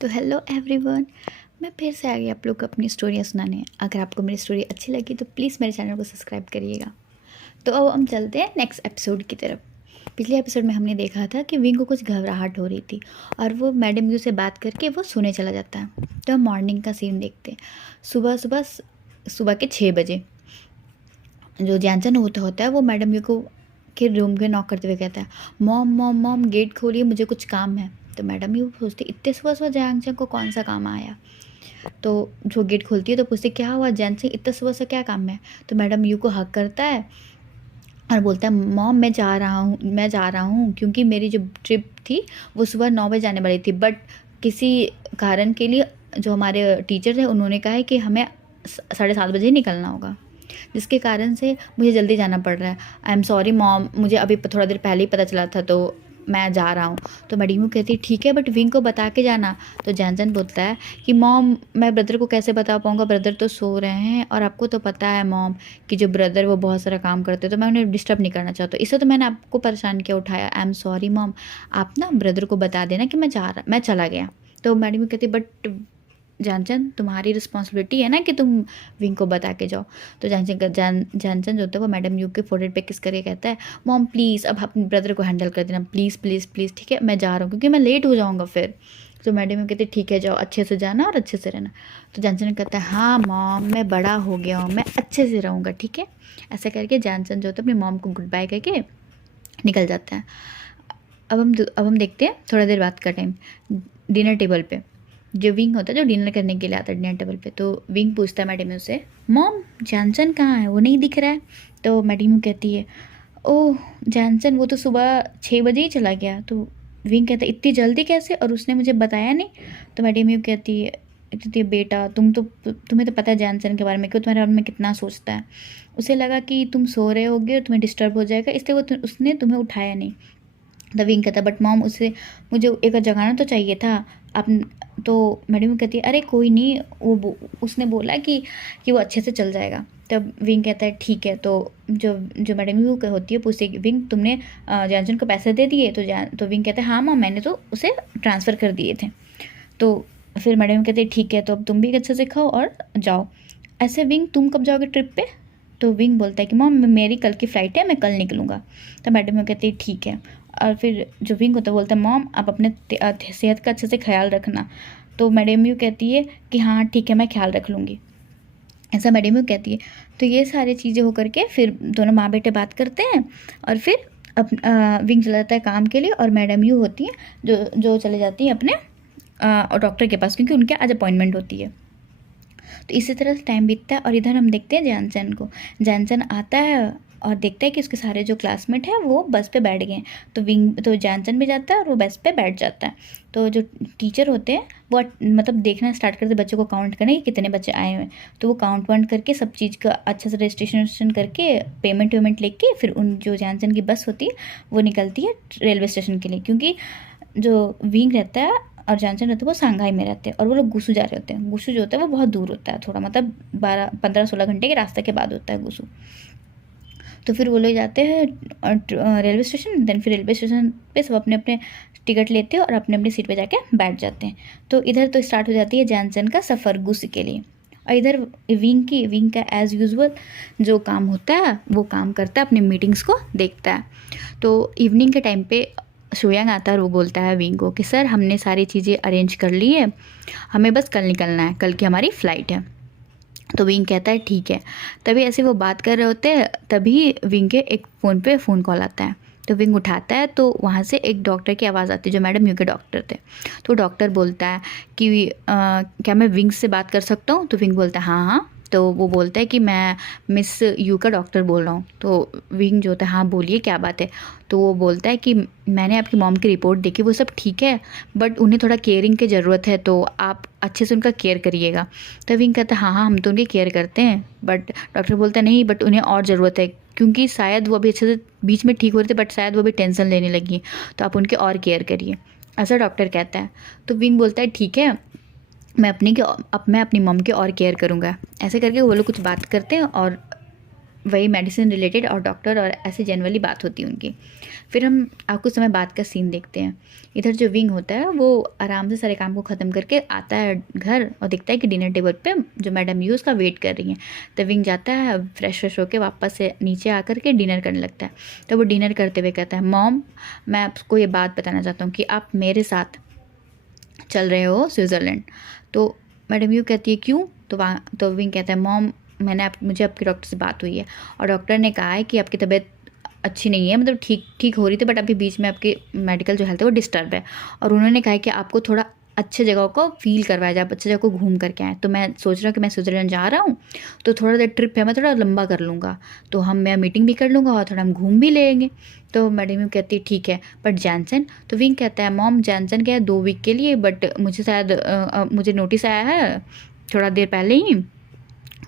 तो hello everyone, मैं फिर से आ गई आप लोग को अपनी स्टोरियाँ सुनाने। अगर आपको मेरी स्टोरी अच्छी लगी तो प्लीज़ मेरे चैनल को सब्सक्राइब करिएगा। तो अब हम चलते हैं नेक्स्ट एपिसोड की तरफ। पिछले एपिसोड में हमने देखा था कि विंग को कुछ घबराहट हो रही थी और वो मैडम यू से बात करके वो सोने चला जाता है। तो हम मॉर्निंग का सीन देखते हैं। सुबह सुबह सुबह के 6 बजे जो जैनसन होता है वो मैडम यू को के रूम के नॉक करते हुए कहता है, मॉम मॉम मॉम गेट खोलिए, मुझे कुछ काम है। तो मैडम यू सोचती इतने सुबह सुबह जैनसन को कौन सा काम आया। तो जो गेट खोलती है तो पूछती क्या हुआ जैनसन, इतना सुबह से क्या काम है। तो मैडम यू को हक करता है और बोलता है, मॉम मैं जा रहा हूँ क्योंकि मेरी जो ट्रिप थी वो सुबह 9 बजे जाने वाली थी, बट किसी कारण के लिए जो हमारे टीचर थे उन्होंने कहा है कि हमें 7:30 बजे ही निकलना होगा, जिसके कारण से मुझे जल्दी जाना पड़ रहा है। आई एम सॉरी मॉम, मुझे अभी थोड़ा देर पहले ही पता चला था तो मैं जा रहा हूँ। तो मैडम कहती है ठीक है बट विंग को बता के जाना। तो जैनसन बोलता है कि मॉम मैं ब्रदर को कैसे बता पाऊँगा, ब्रदर तो सो रहे हैं और आपको तो पता है मॉम कि जो ब्रदर वो बहुत सारा काम करते हैं तो मैं उन्हें डिस्टर्ब नहीं करना चाहता, इससे तो मैंने आपको परेशान किया उठाया। आई एम सॉरी मॉम, आप ना ब्रदर को बता देना कि मैं चला गया। तो मैडम कहती बट जानचन तुम्हारी रिस्पॉन्सिबिलिटी है ना कि तुम विंग को बता के जाओ। तो जानचन जो होता है वो मैडम यू के फोrehead पे किस करके कहता है, मॉम प्लीज़ अब अपने ब्रदर को हैंडल कर देना, प्लीज़ प्लीज़ प्लीज़, ठीक है मैं जा रहा हूँ क्योंकि मैं लेट हो जाऊँगा फिर। तो मैडम यू कहते ठीक है जाओ, अच्छे से जाना और अच्छे से रहना। तो जानचन कहता है हाँ मॉम मैं बड़ा हो गया हूँ, मैं अच्छे से रहूँगा, ठीक है। ऐसा करके जानचन जो होता है अपनी मॉम को गुड बाय करके निकल जाता है। अब हम देखते हैं थोड़ा देर बाद का टाइम। डिनर टेबल पे जो विंग होता है जो डिनर करने के लिए आता है डिनर टेबल पे, तो विंग पूछता है मैडम से, मॉम जैनसन कहाँ है, वो नहीं दिख रहा है। तो मैडम कहती है ओह जैनसन वो तो सुबह 6 बजे ही चला गया। तो विंग कहता है इतनी जल्दी कैसे और उसने मुझे बताया नहीं। तो मैडम कहती है बेटा तुम्हें तो पता है जैनसन के बारे में, क्यों तुम्हारे बारे में कितना सोचता है। उसे लगा कि तुम सो रहे होगे और तुम्हें डिस्टर्ब हो जाएगा, इसलिए उसने तुम्हें उठाया नहीं। द विंग कहता बट मॉम उससे मुझे एक जगाना तो चाहिए था आप। तो मैडम कहती है अरे कोई नहीं, उसने बोला कि वो अच्छे से चल जाएगा। तब विंग कहता है ठीक है। तो जो जो मैडम यू होती है पूछती है विंग तुमने जैनसन को पैसे दे दिए। तो विंग कहता है हाँ मॉम मैंने तो उसे ट्रांसफ़र कर दिए थे। तो फिर मैडम कहते हैं ठीक है तो अब तुम भी अच्छे से खाओ और जाओ। ऐसे विंग तुम कब जाओगे ट्रिप पे। तो विंग बोलता है कि मॉम मेरी कल की फ़्लाइट है, मैं कल निकलूँगा। तो मैडम कहती है ठीक है। और फिर जो विंग होता है बोलता है मॉम आप अपने सेहत का अच्छे से ख्याल रखना। तो मैडम यू कहती है कि हाँ ठीक है मैं ख्याल रख लूँगी, ऐसा मैडम यू कहती है। तो ये सारी चीज़ें हो करके फिर दोनों माँ बेटे बात करते हैं और फिर विंग चला जाता है काम के लिए और मैडम यू होती है जो चले जाती है अपने डॉक्टर के पास क्योंकि उनके आज अपॉइंटमेंट होती है। तो इसी तरह से टाइम बीतता है और इधर हम देखते हैं जैनसन को। जैनसन आता है और देखता है कि उसके सारे जो क्लासमेट हैं वो बस पे बैठ गए हैं। तो जैनसन भी जाता है और वो बस पे बैठ जाता है। तो जो टीचर होते हैं वो मतलब देखना स्टार्ट करते बच्चों को काउंट करने कि कितने बच्चे आए हुए हैं। तो वो काउंट वाउंट करके सब चीज़ का अच्छे से रजिस्ट्रेशन करके पेमेंट वेमेंट लेके फिर उन जो जैनसन की बस होती है वो निकलती है रेलवे स्टेशन के लिए, क्योंकि जो विंग रहता है और जॉनसन रहते हैं वो शंघाई में रहते हैं और वो लोग गुसू जा रहे होते हैं। गुसू जो होता है वो बहुत दूर होता है, थोड़ा मतलब 15-16 घंटे के रास्ते के बाद होता है गुसू। तो फिर वो लोग जाते हैं रेलवे स्टेशन, देन फिर रेलवे स्टेशन पे सब अपने अपने टिकट लेते हैं और अपने अपनी सीट पे जाके बैठ जाते हैं। तो इधर तो स्टार्ट हो जाती है जॉनसन का सफ़र गुसू के लिए। और इधर विंग का एज़ यूजुअल जो काम होता है वो काम करता है, अपनी मीटिंग्स को देखता है। तो इवनिंग के टाइम पे सोयांग आता है और वो बोलता है विंग को कि सर हमने सारी चीज़ें अरेंज कर ली है, हमें बस कल निकलना है, कल की हमारी फ़्लाइट है। तो विंग कहता है ठीक है। तभी ऐसे वो बात कर रहे होते हैं तभी विंग के एक फ़ोन कॉल आता है। तो विंग उठाता है तो वहाँ से एक डॉक्टर की आवाज़ आती है जो मैडम यू के डॉक्टर थे। तो डॉक्टर बोलता है कि क्या मैं विंग से बात कर सकता हूँ। तो विंग बोलता है हाँ हाँ। तो वो बोलता है कि मैं मिस यू का डॉक्टर बोल रहा हूँ। तो विंग जो होता है हाँ बोलिए क्या बात है। तो वो बोलता है कि मैंने आपकी मॉम की रिपोर्ट देखी, वो सब ठीक है बट उन्हें थोड़ा केयरिंग की ज़रूरत है, तो आप अच्छे से उनका केयर करिएगा। तो विंग कहता है हाँ हाँ हम तो उनकी केयर करते हैं, बट डॉक्टर बोलता है नहीं बट उन्हें और ज़रूरत है क्योंकि शायद वो अभी अच्छे से बीच में ठीक हो रहे थे बट शायद वो अभी टेंशन लेने लगी, तो आप उनके और केयर करिए, ऐसा डॉक्टर कहता है। तो विंग बोलता है ठीक है मैं अपनी मॉम की और केयर करूँगा। ऐसे करके वो लोग कुछ बात करते हैं और वही मेडिसिन रिलेटेड और डॉक्टर और ऐसे जनरली बात होती है उनकी। फिर हम कुछ समय बाद का सीन देखते हैं। इधर जो विंग होता है वो आराम से सारे काम को ख़त्म करके आता है घर और देखता है कि डिनर टेबल पे जो मैडम यू उसका वेट कर रही हैं। तो विंग जाता है फ्रेश होकर वापस से नीचे आकर के डिनर करने लगता है। तो वो डिनर करते हुए कहता है, मॉम मैं आपको ये बात बताना चाहता हूँ कि आप मेरे साथ चल रहे हो स्विट्ज़रलैंड। तो मैडम यू कहती है क्यों? तो विंग कहता है, मॉम मुझे आपके डॉक्टर से बात हुई है और डॉक्टर ने कहा है कि आपकी तबीयत अच्छी नहीं है, मतलब ठीक हो रही थी, बट अभी बीच में आपकी मेडिकल जो हेल्थ है वो डिस्टर्ब है और उन्होंने कहा है कि आपको थोड़ा अच्छे जगहों को फील करवाया जाए, आप अच्छे जगह को घूम करके आएँ। तो मैं सोच रहा हूँ कि मैं स्विट्ज़रलैंड जा रहा हूँ तो थोड़ा देर ट्रिप है, मैं थोड़ा लंबा कर लूँगा, तो मैं मीटिंग भी कर लूँगा और थोड़ा हम घूम भी लेंगे। तो मैडम यू कहती है ठीक है, बट जैनसन? तो विंग कहता है, मॉम जैनसन क्या है 2 वीक के लिए, बट मुझे शायद मुझे नोटिस आया है थोड़ा देर पहले ही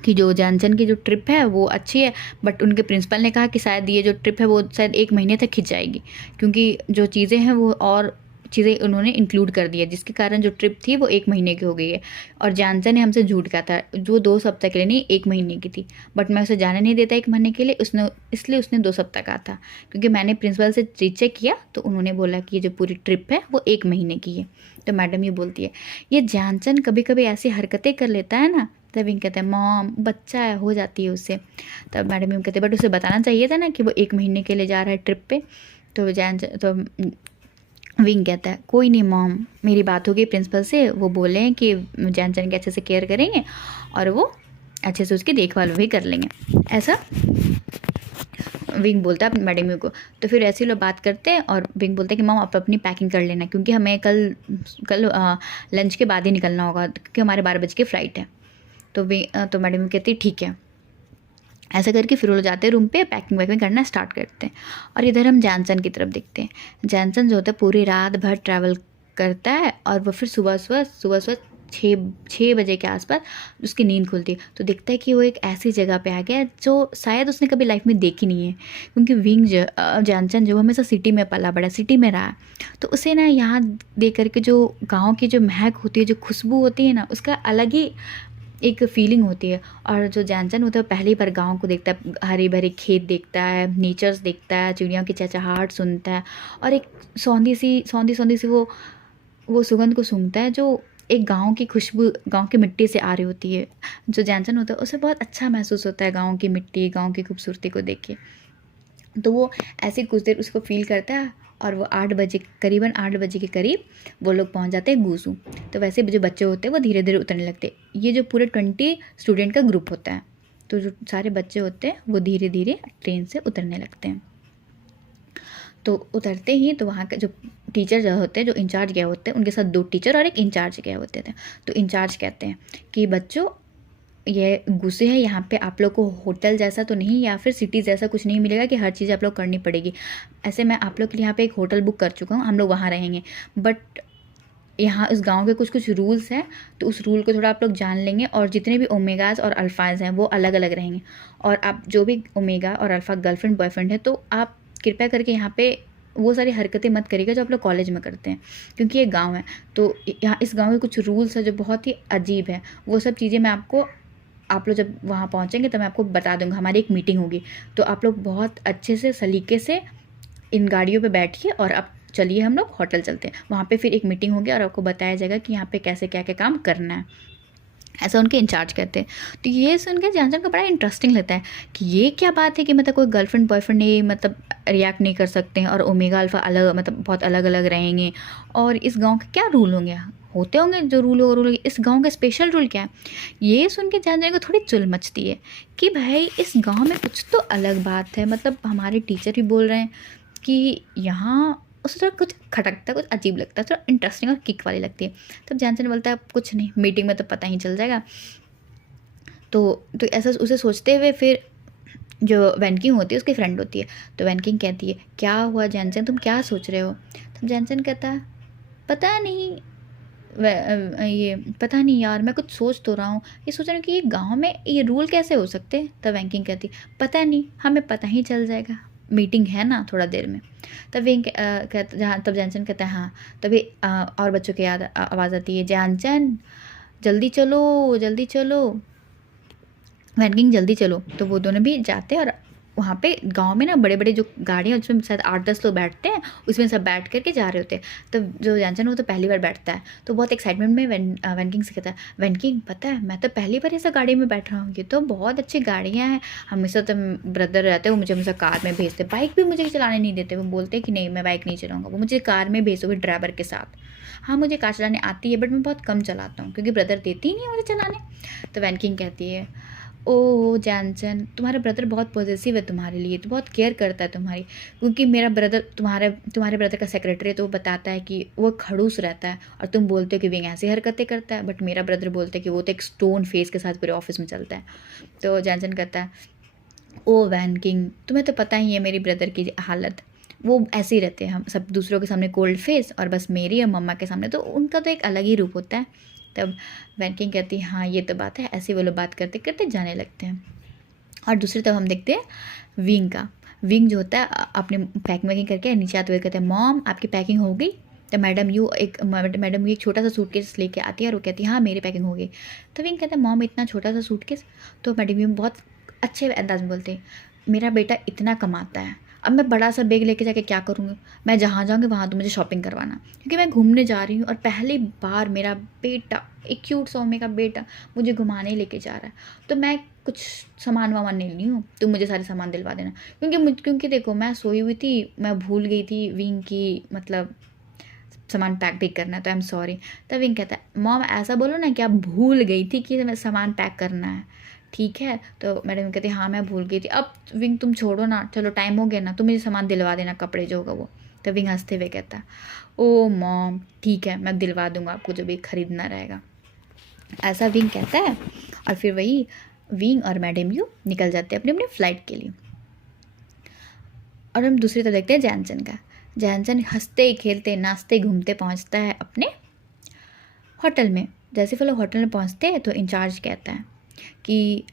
कि जो जैनसन की जो ट्रिप है वो अच्छी है, बट उनके प्रिंसिपल ने कहा कि शायद ये जो ट्रिप है वो शायद 1 महीने तक खिंच जाएगी, क्योंकि जो चीज़ें हैं वो और चीज़ें उन्होंने इंक्लूड कर दी है, जिसके कारण जो ट्रिप थी वो 1 महीने की हो गई है। और जैनसन ने हमसे झूठ कहा था, जो 2 सप्ताह के लिए नहीं 1 महीने की थी, बट मैं उसे जाने नहीं देता 1 महीने के लिए, इसलिए उसने 2 सप्ताह कहा था, क्योंकि मैंने प्रिंसिपल से रीचेक किया तो उन्होंने बोला कि ये जो पूरी ट्रिप है वो 1 महीने की है। तो मैडम ये बोलती है, ये जैनसन कभी कभी ऐसी हरकतें कर लेता है ना। तब विंग कहते हैं, मॉम बच्चा है, हो जाती है उससे। तब मैडम यूँ कहते हैं, बट उसे बताना चाहिए था ना कि वो 1 महीने के लिए जा रहा है ट्रिप पे। तो विंग कहता है, कोई नहीं मॉम, मेरी बात हो गई प्रिंसिपल से, वो बोले हैं कि जैनसन की अच्छे से केयर करेंगे और वो अच्छे से उसकी देखभाल भी कर लेंगे, ऐसा विंग बोलता है मैडम को। तो फिर ऐसे लोग बात करते हैं और विंग बोलता है कि मॉम आप अपनी पैकिंग कर लेना, क्योंकि हमें कल लंच के बाद ही निकलना होगा, क्योंकि हमारे 12 बजे की फ़्लाइट है। तो मैडम कहती है ठीक है। ऐसा करके फिर वो लोग जाते हैं रूम पे, पैकिंग वैकिंग करना स्टार्ट करते हैं। और इधर हम जैनसन की तरफ देखते हैं। जैनसन जो होता है पूरी रात भर ट्रैवल करता है और वो फिर सुबह 6 बजे के आसपास उसकी नींद खुलती है, तो दिखता है कि वो एक ऐसी जगह पे आ गया है जो शायद उसने कभी लाइफ में देखी नहीं है, क्योंकि जैनसन जो हमेशा सिटी में पला बड़ा, सिटी में रहा, तो उसे ना यहाँ देख करके जो गाँव की जो महक होती है, जो खुशबू होती है ना, उसका अलग ही एक फीलिंग होती है। और जो जैनसन होता है पहली बार गाँव को देखता है, हरे भरे खेत देखता है, नेचर्स देखता है, चिड़ियों की चहचहाहट सुनता है और एक सौंधी सी वो सुगंध को सूंघता है जो एक गाँव की खुशबू, गाँव की मिट्टी से आ रही होती है। जो जैनसन होता है उसे बहुत अच्छा महसूस होता है गाँव की मिट्टी, गाँव की खूबसूरती को देख के। तो वो ऐसे कुछ देर उसको फील करता है और वो 8 बजे करीबन 8 बजे के करीब वो लोग पहुंच जाते हैं गूसू। तो वैसे जो बच्चे होते हैं वो धीरे धीरे उतरने लगते हैं। ये जो पूरे 20 स्टूडेंट का ग्रुप होता है, तो जो सारे बच्चे होते हैं वो धीरे धीरे ट्रेन से उतरने लगते हैं। तो उतरते ही तो वहाँ के जो टीचर जो होते हैं, जो इंचार्ज गए होते हैं, उनके साथ 2 टीचर और एक इंचार्ज गए होते थे। तो इंचार्ज कहते हैं कि बच्चों ये गुस्से है, यहाँ पे आप लोग को होटल जैसा तो नहीं या फिर सिटी जैसा कुछ नहीं मिलेगा कि हर चीज़ आप लोग करनी पड़ेगी। ऐसे मैं आप लोग के लिए यहाँ पे एक होटल बुक कर चुका हूँ, हम लोग वहाँ रहेंगे, बट यहाँ इस गांव के कुछ रूल्स हैं, तो उस रूल को थोड़ा आप लोग जान लेंगे और जितने भी ओमेगाज और अल्फ़ाज हैं वो अलग अलग रहेंगे। और आप जो भी ओमेगा और अल्फ़ा गर्लफ्रेंड बॉयफ्रेंड है, तो आप कृपया करके यहाँ पे वो सारी हरकतें मत करिएगा जो आप लोग कॉलेज में करते हैं, क्योंकि ये गाँव है। तो यहाँ इस गाँव के कुछ रूल्स है जो बहुत ही अजीब है, वो सब चीज़ें मैं आप लोग जब वहाँ पहुँचेंगे तो मैं आपको बता दूँगा, हमारी एक मीटिंग होगी, तो आप लोग बहुत अच्छे से सलीके से इन गाड़ियों पे बैठिए और अब चलिए हम लोग होटल चलते हैं। वहाँ पे फिर एक मीटिंग होगी और आपको बताया जाएगा कि यहाँ पे कैसे क्या क्या काम करना है, ऐसा उनके इंचार्ज कहते हैं। तो ये सुन के जैनसन को बड़ा इंटरेस्टिंग लगता है कि ये क्या बात है कि मतलब कोई गर्लफ्रेंड बॉयफ्रेंड नहीं, मतलब रिएक्ट नहीं कर सकते हैं और ओमेगा अल्फ़ा अलग, मतलब बहुत अलग अलग रहेंगे। और इस गाँव के क्या रूल होंगे, होते होंगे जो रूल इस गांव का स्पेशल रूल क्या है। ये सुन के जैनसन को थोड़ी चुल मचती है कि भाई इस गांव में कुछ तो अलग बात है, मतलब हमारे टीचर भी बोल रहे हैं कि यहाँ उसे थोड़ा कुछ खटकता है, कुछ अजीब लगता है, थोड़ा इंटरेस्टिंग और किक वाली लगती है। तब जैनसन बोलता है कुछ नहीं, मीटिंग में तो पता ही चल जाएगा। तो ऐसा उसे सोचते हुए फिर जो वैनकिंग होती है उसकी फ्रेंड होती है, तो वैनकिंग कहती है क्या हुआ जैनसन, तुम क्या सोच रहे हो। तब जैनसन कहता है पता नहीं ये पता नहीं यार, मैं कुछ सोच तो रहा हूँ, ये सोच रहा हूँ कि ये गांव में ये रूल कैसे हो सकते हैं। तब वैंकिंग कहती पता नहीं, हमें पता ही चल जाएगा, मीटिंग है ना थोड़ा देर में। तब विंग कहता जहाँ तब जैनसन कहता है हाँ। तभी और बच्चों की याद आवाज़ आती है, जैनसन जल्दी चलो जल्दी चलो। वैनकिंग जल्दी चलो, तो वो दोनों भी जाते हैं और वहाँ पे गांव में ना बड़े बड़े जो गाड़ियाँ उसमें शायद 8-10 लोग बैठते हैं, उसमें सब बैठ करके जा रहे होते हैं। तब जो जानचन वो तो पहली बार बैठता है, तो बहुत एक्साइटमेंट में वैनकिंग से कहता है, वैनकिंग पता है मैं तो पहली बार ऐसा गाड़ी में बैठ रहा हूँ, ये तो बहुत अच्छी गाड़ियाँ हैं। हमेशा तो ब्रदर रहते हैं, वो मुझे हमेशा कार में भेजते, बाइक भी मुझे चलाने नहीं देते, वो बोलते हैं कि नहीं मैं बाइक नहीं चलाऊँगा, वो मुझे कार में भेजोगे ड्राइवर के साथ। हाँ मुझे कार चलाने आती है बट मैं बहुत कम चलाता हूँ क्योंकि ब्रदर देती ही नहीं है मुझे चलाने। तो वैनकिंग कहती है, ओह जानचन तुम्हारा ब्रदर बहुत पॉजिटिव है तुम्हारे लिए, तो बहुत केयर करता है तुम्हारी, क्योंकि मेरा ब्रदर तुम्हारे ब्रदर का सेक्रेटरी है, तो वो बताता है कि वो खड़ूस रहता है और तुम बोलते हो कि विंग ऐसी हरकतें करता है, बट मेरा ब्रदर बोलता है कि वो तो एक स्टोन फेस के साथ पूरे ऑफिस में चलता है। तो जानचन कहता है, ओ वैन किंग तुम्हें तो पता ही है मेरी ब्रदर की हालत, वो ऐसे ही रहते हैं, हम सब दूसरों के सामने कोल्ड फेस और बस मेरी और मम्मा के सामने तो उनका तो एक अलग ही रूप होता है। तब वैन किंग कहती है, हाँ ये तो बात है, ऐसे वो लोग बात करते करते जाने लगते हैं। और दूसरी तरफ हम देखते हैं विंग का। विंग जो होता है अपने पैकिंग वैकिंग करके नीचे आते हुए कहते हैं, मॉम आपकी पैकिंग हो गई। तो मैडम यू एक छोटा सा सूटकेस लेके आती है और वो कहती है, हाँ मेरी पैकिंग हो गई। तो विंग कहता है, मॉम इतना छोटा सा सूटकेस? तो मैडम यू बहुत अच्छे अंदाज में बोलते हैं, मेरा बेटा इतना कमाता है, अब मैं बड़ा सा बैग लेके जाके क्या करूँगी, मैं जहाँ जाऊँगी वहाँ तो मुझे शॉपिंग करवाना, क्योंकि मैं घूमने जा रही हूँ और पहली बार मेरा बेटा, एक क्यूट सा ओमे का बेटा मुझे घुमाने लेके जा रहा है, तो मैं कुछ सामान वामान नहीं ली हूँ, तुम मुझे सारे सामान दिलवा देना। क्योंकि देखो मैं सोई हुई थी, मैं भूल गई थी विंग की मतलब सामान पैक भी करना है, तो आई एम सॉरी। तब विंग कहता है, मॉम ऐसा बोलो ना कि आप भूल गई थी कि मैं सामान पैक करना है, ठीक है। तो मैडम कहती है, हाँ मैं भूल गई थी, अब विंग तुम छोड़ो ना, चलो टाइम हो गया ना, तुम मुझे सामान दिलवा देना, कपड़े जो होगा वो। तो विंग हंसते हुए कहता है, ओ मॉम ठीक है मैं दिलवा दूंगा आपको जो भी खरीदना रहेगा, ऐसा विंग कहता है। और फिर वही विंग और मैडम यू निकल जाते हैं अपने अपने फ्लाइट के लिए। और हम दूसरी तरफ देखते हैं जैनचन का। जैनचन हंसते खेलते नाचते घूमते पहुंचता है अपने होटल में। जैसे फिर लोग होटल में पहुंचते हैं तो इंचार्ज कहता है कि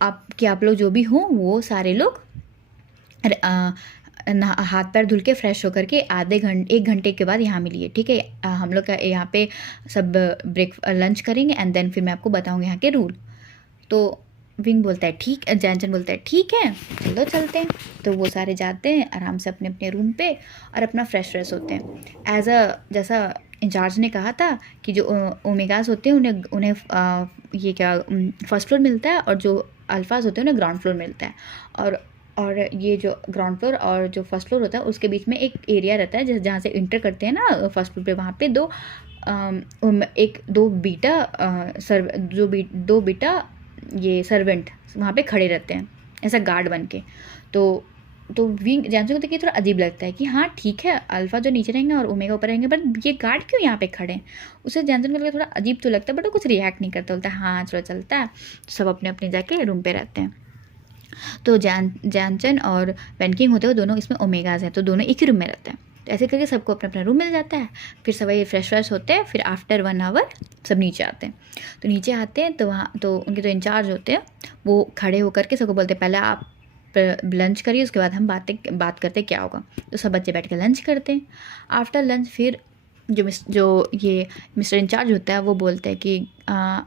आप लोग जो भी हों वो सारे लोग हाथ पैर धुल के फ्रेश होकर के 1 घंटे के बाद यहाँ मिलिए, ठीक है। हम लोग का यहाँ पे सब लंच करेंगे एंड देन फिर मैं आपको बताऊँगी यहाँ के रूल। तो विंग बोलता है ठीक, जैनचन बोलता है ठीक है चलो चलते हैं। तो वो सारे जाते हैं आराम से अपने अपने रूम पे और अपना फ्रेश होते हैं। जैसा इंचार्ज ने कहा था कि जो ओमेगास होते हैं उन्हें ये क्या फर्स्ट फ्लोर मिलता है और जो अल्फाज होते हैं उन्हें ग्राउंड फ्लोर मिलता है। और ये जो ग्राउंड फ्लोर और जो फर्स्ट फ्लोर होता है उसके बीच में एक एरिया रहता है जहाँ से इंटर करते हैं ना फर्स्ट फ्लोर पे, वहाँ पे दो बीटा ये सर्वेंट वहाँ पे खड़े रहते हैं ऐसा गार्ड बन के। तो विंग जैनचन को देखिए थोड़ा अजीब लगता है कि हाँ ठीक है अल्फ़ा जो नीचे रहेंगे और ओमेगा ऊपर रहेंगे, बट ये गार्ड क्यों यहाँ पे खड़े हैं। उसे जैनचन को थोड़ा अजीब तो लगता है बट वो कुछ रिएक्ट नहीं करता, बोलता है हाँ चलो चलता है। सब अपने अपने जाके रूम पे रहते हैं। तो जैनचन और वैनकिंग होते हैं दोनों इसमें ओमेगाज हैं, तो दोनों एक ही रूम में रहते हैं। तो ऐसे करके सबको अपना अपना रूम मिल जाता है। फिर सब ये फ्रेश होते हैं, फिर आफ्टर 1 आवर सब नीचे आते हैं। तो नीचे आते हैं तो वहाँ तो उनके जो इंचार्ज होते हैं वो खड़े होकर के सबको बोलते हैं पहले आप लंच करिए उसके बाद हम बात करते क्या होगा। तो सब बच्चे बैठ के लंच करते हैं। आफ्टर लंच फिर जो ये मिस्टर इंचार्ज होता है वो बोलते हैं कि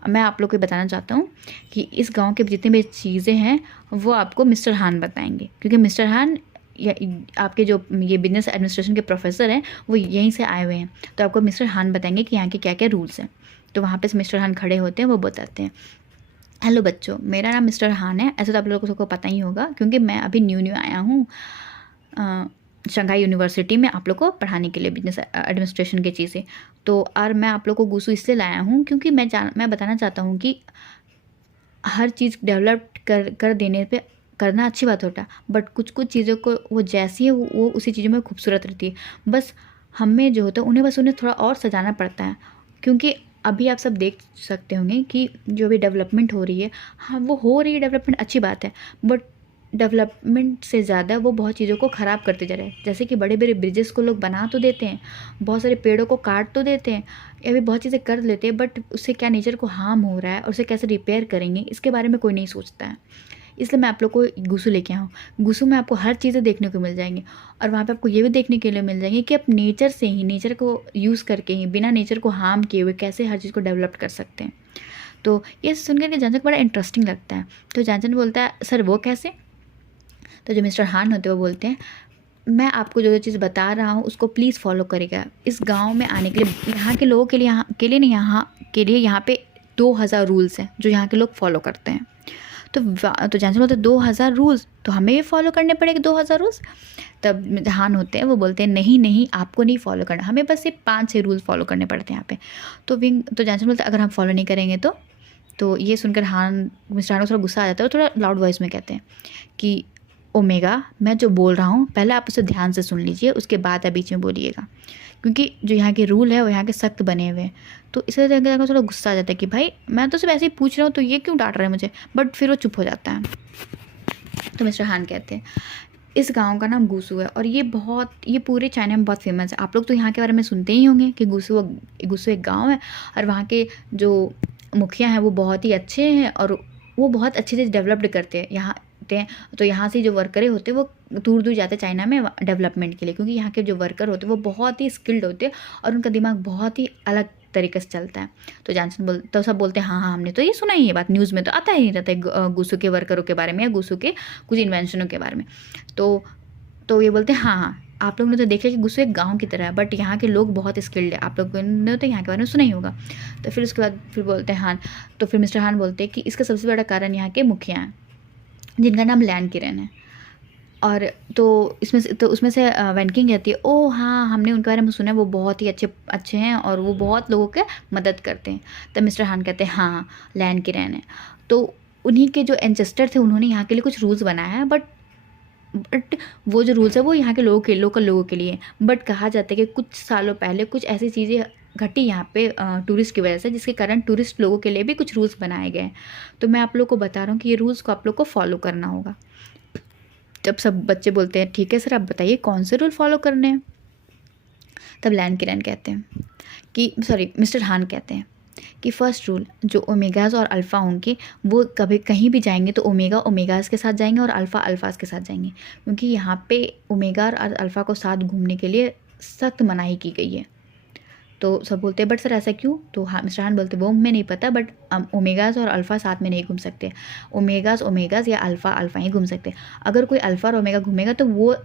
मैं आप लोग को बताना चाहता हूँ कि इस गांव के जितनी भी चीज़ें हैं वो आपको मिस्टर हान बताएंगे, क्योंकि मिस्टर हान या आपके जो ये बिजनेस एडमिनिस्ट्रेशन के प्रोफेसर हैं वो यहीं से आए हुए हैं, तो आपको मिस्टर हान बताएंगे कि यहाँ के क्या क्या रूल्स हैं। तो वहाँ पे मिस्टर हान खड़े होते हैं, वो बताते हैं, हेलो बच्चों मेरा नाम मिस्टर हान है। ऐसे तो आप लोगों को पता ही होगा क्योंकि मैं अभी न्यू आया हूँ शंघाई यूनिवर्सिटी में आप लोग को पढ़ाने के लिए बिजनेस एडमिनिस्ट्रेशन की चीज़ें। तो और मैं आप लोग को गुसू इसलिए लाया हूँ क्योंकि मैं बताना चाहता हूँ कि हर चीज़ डेवलप कर देने पे करना अच्छी बात होता है, बट कुछ चीज़ों को वो जैसी है वो उसी चीज़ों में खूबसूरत रहती है। बस हमें जो होता है उन्हें थोड़ा और सजाना पड़ता है, क्योंकि अभी आप सब देख सकते होंगे कि जो भी डेवलपमेंट हो रही है, हाँ वो हो रही है डेवलपमेंट अच्छी बात है, बट डेवलपमेंट से ज़्यादा वो बहुत चीज़ों को ख़राब करते जा रहे हैं। जैसे कि बड़े बड़े ब्रिजेस को लोग बना तो देते हैं, बहुत सारे पेड़ों को काट तो देते हैं, या भी बहुत चीज़ें कर लेते हैं, बट उससे क्या नेचर को हार्म हो रहा है और उसे कैसे रिपेयर करेंगे इसके बारे में कोई नहीं सोचता है। इसलिए मैं आप लोग को गुसू लेके आऊँ। गुसू में आपको हर चीज़ें देखने को मिल जाएंगी और वहाँ पे आपको ये भी देखने के लिए मिल जाएंगे कि आप नेचर से ही, नेचर को यूज़ करके ही, बिना नेचर को हार्म किए हुए कैसे हर चीज़ को डेवलप कर सकते हैं। तो ये सुन कर के जानचन को बड़ा इंटरेस्टिंग लगता है। तो जानचन बोलता है सर वो कैसे? तो जो मिस्टर हान होते हैं वो बोलते हैं मैं आपको जो जो चीज़ बता रहा हूँ उसको प्लीज़ फॉलो करेगा। इस गांव में आने के लिए यहाँ के लोगों के लिए नहीं, यहाँ के लिए यहाँ पे 2000 रूल्स हैं जो यहाँ के लोग फॉलो करते हैं। तो जानसन बोलते 2000 रूल्स, तो हमें भी फॉलो करने पड़ेंगे 2000 रूल्स। तब हान होते हैं वो बोलते हैं नहीं नहीं, आपको नहीं फॉलो करना, हमें बस ये 5-6 रूल्स फॉलो करने पड़ते हैं यहाँ पे। तो जानसन बोलते हैं अगर हम फॉलो नहीं करेंगे तो ये सुनकर मिस्टर हान को थोड़ा गुस्सा आ जाता है और थोड़ा लाउड वॉइस में कहते हैं कि ओमेगा, मैं जो बोल रहा हूँ पहले आप उसे ध्यान से सुन लीजिए, उसके बाद आप बीच में बोलिएगा, क्योंकि जो यहाँ के रूल है वो यहाँ के सख्त बने हुए हैं। तो इस वजह से थोड़ा गुस्सा आ जाता है कि भाई मैं तो सिर्फ ऐसे ही पूछ रहा हूँ, तो ये क्यों डांट रहे हैं मुझे, बट फिर वो चुप हो जाता है। तो मिस्टर हान कहते हैं इस गांव का नाम गुसू है और ये पूरे चाइना में बहुत फेमस है। आप लोग तो यहाँ के बारे में सुनते ही होंगे कि गुसू एक गाँव है और वहाँ के जो मुखिया हैं वो बहुत ही अच्छे हैं और वो बहुत अच्छे से डेवलप्ड करते हैं यहाँ। तो यहाँ से जो वर्करें होते हैं वो दूर दूर जाते हैं चाइना में डेवलपमेंट के लिए, क्योंकि यहाँ के जो वर्कर होते हैं वो बहुत ही स्किल्ड होते हैं और उनका दिमाग बहुत ही अलग तरीके से चलता है। तो जानसन तो सब बोलते हैं हाँ हमने तो ये सुना ही, ये बात न्यूज़ में तो आता ही रहता है गुसू के वर्करों के बारे में या गुसू के कुछ इन्वेंशनों के बारे में। तो ये बोलते हैं हाँ आप लोगों ने तो देखा कि गुसू एक गांव की तरह है, बट यहाँ के लोग बहुत स्किल्ड है, आप लोगों ने तो यहाँ के बारे में सुना ही होगा। तो फिर उसके बाद फिर बोलते हैं हान, तो फिर मिस्टर हान बोलते हैं कि इसका सबसे बड़ा कारण यहाँ के मुखिया हैं जिनका नाम लैंड किरण है। और तो उसमें से वैनकिंग कहती है ओह हाँ हमने उनके बारे में सुना है, वो बहुत ही अच्छे हैं और वो बहुत लोगों के मदद करते हैं। तब मिस्टर हान कहते हैं हाँ लैंड किरण है, तो उन्हीं के जो एंसेस्टर थे उन्होंने यहाँ के लिए कुछ रूल्स बनाया है, बट वो जो रूल्स है वो यहाँ के लोकल लोगों के लिए। बट कहा जाता है कि कुछ सालों पहले कुछ ऐसी चीज़ें घटी यहाँ पे टूरिस्ट की वजह से, जिसके कारण टूरिस्ट लोगों के लिए भी कुछ रूल्स बनाए गए हैं। तो मैं आप लोग को बता रहा हूँ कि ये रूल्स को आप लोग को फॉलो करना होगा। जब सब बच्चे बोलते हैं ठीक है सर आप बताइए कौन से रूल फॉलो करने हैं, तब लैंड किरण कहते हैं कि मिस्टर हान कहते हैं कि फ़र्स्ट रूल जो ओमेगाज और अल्फ़ा होंगे वो कभी कहीं भी जाएंगे तो ओमेगाज के साथ जाएंगे और अल्फ़ाज के साथ जाएंगे, क्योंकि यहाँ पे ओमेगा और अल्फ़ा को साथ घूमने के लिए सख्त मनाही की गई है। तो सब बोलते हैं बट सर ऐसा क्यों? तो हाँ मिस्टर हान बोलते वो हमें नहीं पता, बट ओमेगाज और अल्फ़ा साथ में नहीं घूम सकते, ओमेगाज या अल्फ़ा ही घूम सकते। अगर कोई अल्फ़ा और ओमेगा घूमेगा तो वो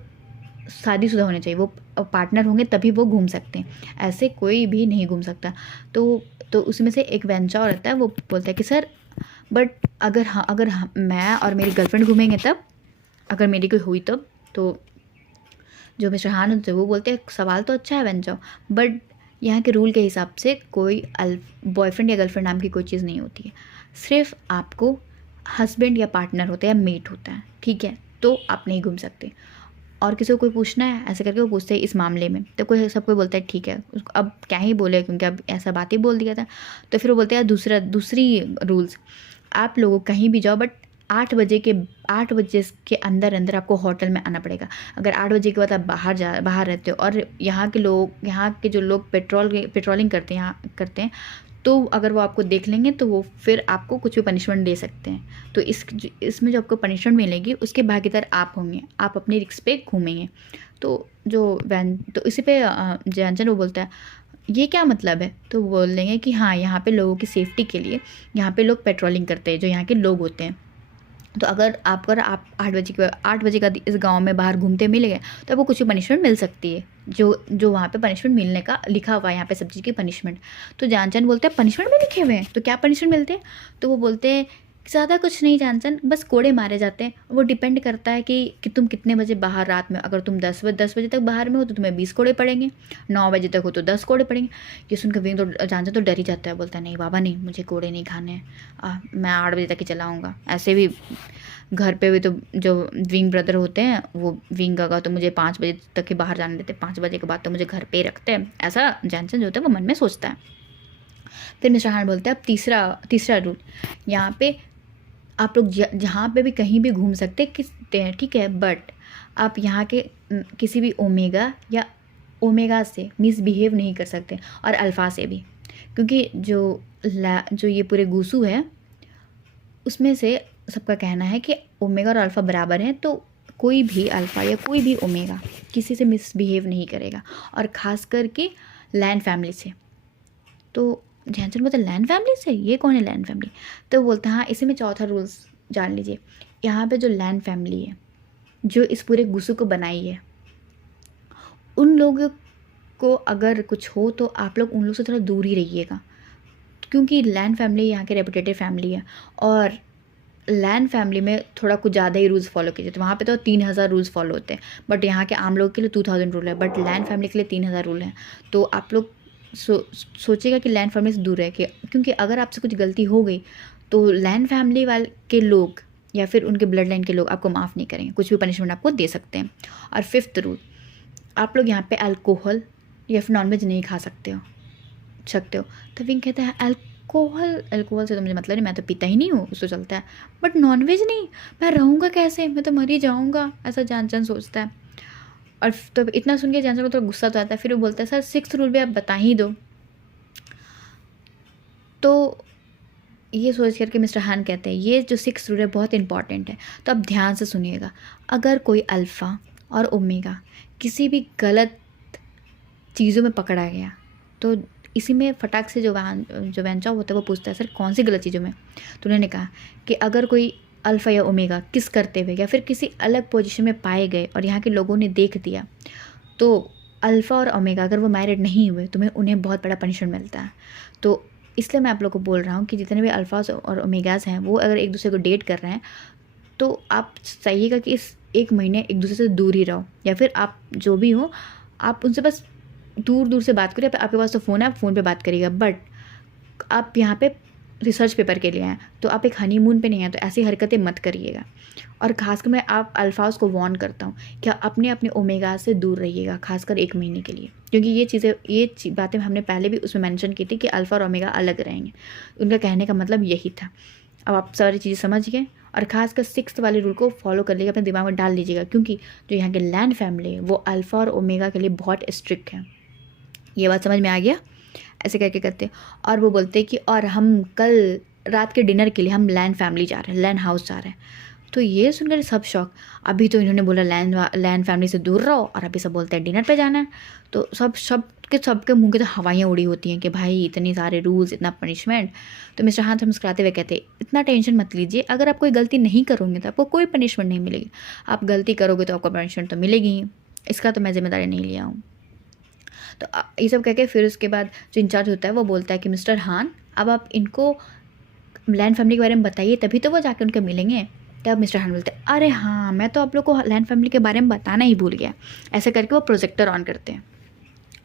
शादीशुदा होने चाहिए, वो पार्टनर होंगे तभी वो घूम सकते हैं, ऐसे कोई भी नहीं घूम सकता। तो उसमें से एक वेंचा रहता है, वो बोलता है कि सर बट अगर मैं और मेरी गर्लफ्रेंड घूमेंगे तब, अगर मेरी कोई हुई तब। तो जो मिस्टर हान होते हैं वो बोलते हैं सवाल तो अच्छा है वेंचाओ, बट यहाँ के रूल के हिसाब से कोई बॉयफ्रेंड या गर्लफ्रेंड नाम की कोई चीज़ नहीं होती है, सिर्फ आपको हस्बैंड या पार्टनर होता है या मेट होता है, ठीक है, तो आप नहीं घूम सकते। और किसी को कोई पूछना है ऐसे करके वो पूछते हैं इस मामले में, तो कोई बोलता है ठीक है, अब क्या ही बोले क्योंकि अब ऐसा बात ही बोल दिया था। तो फिर वो बोलते हैं दूसरी रूल्स, आप लोगों कहीं भी जाओ बट 8 बजे के अंदर आपको होटल में आना पड़ेगा। अगर 8 बजे के बाद आप बाहर रहते हो और यहाँ के जो लोग पेट्रोलिंग करते हैं तो अगर वो आपको देख लेंगे तो वो फिर आपको कुछ भी पनिशमेंट दे सकते हैं। तो इसमें जो आपको पनिशमेंट मिलेगी उसके भागीदार आप होंगे, आप अपनी रिस्क पे घूमेंगे। तो इसी पे जानचन वो बोलता है ये क्या मतलब है? तो बोल देंगे कि हाँ यहाँ पे लोगों की सेफ्टी के लिए यहाँ पे लोग पेट्रोलिंग करते हैं जो यहाँ के लोग होते हैं। तो अगर आप 8 बजे का इस गांव में बाहर घूमते मिले गए तो आपको कुछ भी पनिशमेंट मिल सकती है, जो वहाँ पे पनिशमेंट मिलने का लिखा हुआ है यहाँ पे सब चीज़ की पनिशमेंट। तो जानचन बोलते हैं पनिशमेंट भी लिखे हुए हैं, तो क्या पनिशमेंट मिलते हैं? तो वो बोलते हैं ज़्यादा कुछ नहीं जानचन, बस कोड़े मारे जाते हैं। वो डिपेंड करता है कि तुम कितने बजे बाहर रात में, अगर तुम 10 बजे तक बाहर में हो तो तुम्हें 20 कोड़े पड़ेंगे, 9 बजे तक हो तो 10 कोड़े पड़ेंगे। ये सुनकर विंग तो जानचन तो डर ही जाता है, बोलता है नहीं बाबा नहीं, मुझे कोड़े नहीं खाने हैं, मैं 8 बजे तक ही चलाऊँगा। ऐसे भी घर पे भी तो जो विंग ब्रदर होते हैं वो विंग का तो मुझे 5 बजे तक ही बाहर जाने देते, 5 बजे के बाद तो मुझे घर पे ही रखते हैं, ऐसा जानचन जो होता है वो मन में सोचता है। फिर मिस्टर हान बोलते हैं अब तीसरा रूल, यहाँ पे आप लोग जहाँ पे भी कहीं भी घूम सकते हैं, ठीक है, बट आप यहाँ के किसी भी ओमेगा से मिसबिहेव नहीं कर सकते और अल्फ़ा से भी, क्योंकि जो ये पूरे गुसू है उसमें से सबका कहना है कि ओमेगा और अल्फ़ा बराबर हैं, तो कोई भी अल्फ़ा या कोई भी ओमेगा किसी से मिसबिहेव नहीं करेगा, और ख़ास करके लैंड फैमिली से। तो ध्यानचंद बोलते लैंड फैमिली से, ये कौन है लैंड फैमिली? तो वो बोलते हैं हाँ, इसी में चौथा रूल्स जान लीजिए। यहाँ पे जो लैंड फैमिली है जो इस पूरे गुस्सू को बनाई है, उन लोगों को अगर कुछ हो तो आप लोग उन लोग से थोड़ा दूर ही रहिएगा, क्योंकि लैंड फैमिली यहाँ की रेपुटेटेड फैमिली है और लैंड फैमिली में थोड़ा कुछ ज़्यादा ही रूल्स फॉलो किए जाते हैं। वहाँ पे तो 3000 रूल्स फॉलो होते हैं, बट यहाँ के आम लोगों के लिए 2000 रूल है, बट लैंड फैमिली के लिए 3000 रूल है। तो आप लोग सोचिएगा कि लैंड फैमिली से दूर रह के, क्योंकि अगर आपसे कुछ गलती हो गई तो लैंड फैमिली वाले के लोग या फिर उनके ब्लड लाइन के लोग आपको माफ़ नहीं करेंगे, कुछ भी पनिशमेंट आपको दे सकते हैं। और 5th रूल, आप लोग यहाँ पे अल्कोहल या फिर नॉनवेज नहीं खा सकते हो। तो विंग कहता है अल्कोहल से तो मुझे मतलब नहीं, मैं तो पीता ही नहीं हूँ, उसको चलता है, बट नॉनवेज नहीं, मैं रहूँगा कैसे, मैं तो मर ही जाऊँगा, ऐसा जानचन सोचता है। और तो इतना सुन के जानचन को थोड़ा गुस्सा तो आता है, फिर वो बोलता है सर 6th रूल भी आप बता ही दो। तो ये सोच करके मिस्टर हान कहते हैं ये जो 6th रूल है बहुत इंपॉर्टेंट है, तो आप ध्यान से सुनिएगा। अगर कोई अल्फ़ा और ओमेगा किसी भी गलत चीज़ों में पकड़ा गया तो इसी में फटाक से जो वैंचा होता है वो पूछता है सर कौन सी गलत चीज़ों में? तो उन्होंने कहा कि अगर कोई अल्फ़ा या ओमेगा किस करते हुए या फिर किसी अलग पोजीशन में पाए गए और यहाँ के लोगों ने देख दिया, तो अल्फ़ा और ओमेगा अगर वो मैरिड नहीं हुए तो उन्हें बहुत बड़ा पनिशमेंट मिलता है। तो इसलिए मैं आप लोग को बोल रहा हूँ कि जितने भी अल्फ़ाज और ओमेगाज हैं वो अगर एक दूसरे को डेट कर रहे हैं तो आप चाहिएगा कि इस 1 महीने एक दूसरे से दूर ही रहो, या फिर आप जो भी हो आप उनसे बस दूर दूर से बात करिए। आपके पास तो फ़ोन है, आप फ़ोन पे बात करिएगा, बट आप यहाँ पे रिसर्च पेपर के लिए हैं, तो आप एक हनीमून पे नहीं हैं, तो ऐसी हरकतें मत करिएगा। और ख़ासकर मैं आप अल्फाज को वार्न करता हूँ कि अपने ओमेगा से दूर रहिएगा, खासकर 1 महीने के लिए, क्योंकि ये बातें हमने पहले भी उसमें मेंशन की थी कि अल्फ़ा और ओमेगा अलग रहेंगे। उनका कहने का मतलब यही था। अब आप सारी चीज़ें समझ गए, और ख़ासकर 6th वाले रूल को फॉलो कर लीजिएगा, अपने दिमाग में डाल लीजिएगा, क्योंकि जो यहाँ के लैंड फैमिली है वो अल्फ़ा और ओमेगा के लिए बहुत स्ट्रिक्ट है। ये बात समझ में आ गया? ऐसे करके करते। और वो बोलते कि और हम कल रात के डिनर के लिए हम लैंड फैमिली जा रहे हैं, लैंड हाउस जा रहे हैं। तो ये सुनकर सब शौक। अभी तो इन्होंने बोला लैंड फैमिली से दूर रहो, और अभी सब बोलते हैं डिनर पे जाना है। तो सबके मुंह के तो हवाइयाँ उड़ी होती हैं कि भाई इतने सारे रूल्स, इतना पनिशमेंट। तो मिस्टर हान मुस्कुराते हुए कहते इतना टेंशन मत लीजिए, अगर आप कोई गलती नहीं करोगे तो आपको कोई पनिशमेंट नहीं मिलेगी, आप गलती करोगे तो आपको पनिशमेंट तो मिलेगी ही, इसका तो मैं जिम्मेदारी नहीं लिया हूँ। तो ये सब कह के फिर उसके बाद जो इंचार्ज होता है वो बोलता है कि मिस्टर हान अब आप इनको लैंड फैमिली के बारे में बताइए, तभी तो वो जाके उनके मिलेंगे। तब मिस्टर हान बोलते हैं अरे हाँ, मैं तो आप लोग को लैंड फैमिली के बारे में बताना ही भूल गया। ऐसे करके वो प्रोजेक्टर ऑन करते हैं।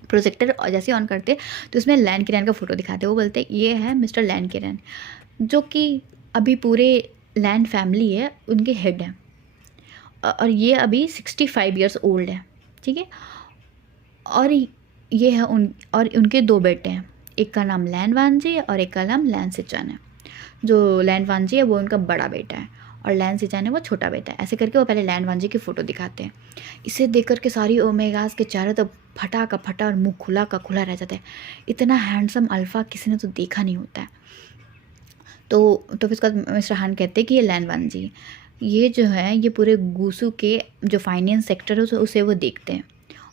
प्रोजेक्टर जैसे ऑन करते तो उसमें लैंड किरैन का फ़ोटो दिखाते हैं। वो बोलते हैं ये है मिस्टर लैंड किरैन, जो कि अभी पूरे लैंड फैमिली है उनके हेड हैं, और ये अभी 65 ईयर्स ओल्ड है, ठीक है। और ये है उनके 2 बेटे हैं, एक का नाम लैंड वांजी है और एक का नाम लैंड सिचान है। जो लैंड वांजी है वो उनका बड़ा बेटा है और लैंड सिचान है वो छोटा बेटा है। ऐसे करके वो पहले लैंड वांजी की फ़ोटो दिखाते हैं। इसे देख कर के सारी ओमेगास के चारों तो फटा का फटा और मुँह खुला का खुला रह जाता है। इतना हैंडसम अल्फ़ा किसी ने तो देखा नहीं होता है। तो फिर उसका मिस्टर हान कहते हैं कि ये लैंड वांजी, ये जो है ये पूरे गूसू के जो फाइनेंस सेक्टर है उसे वो देखते हैं,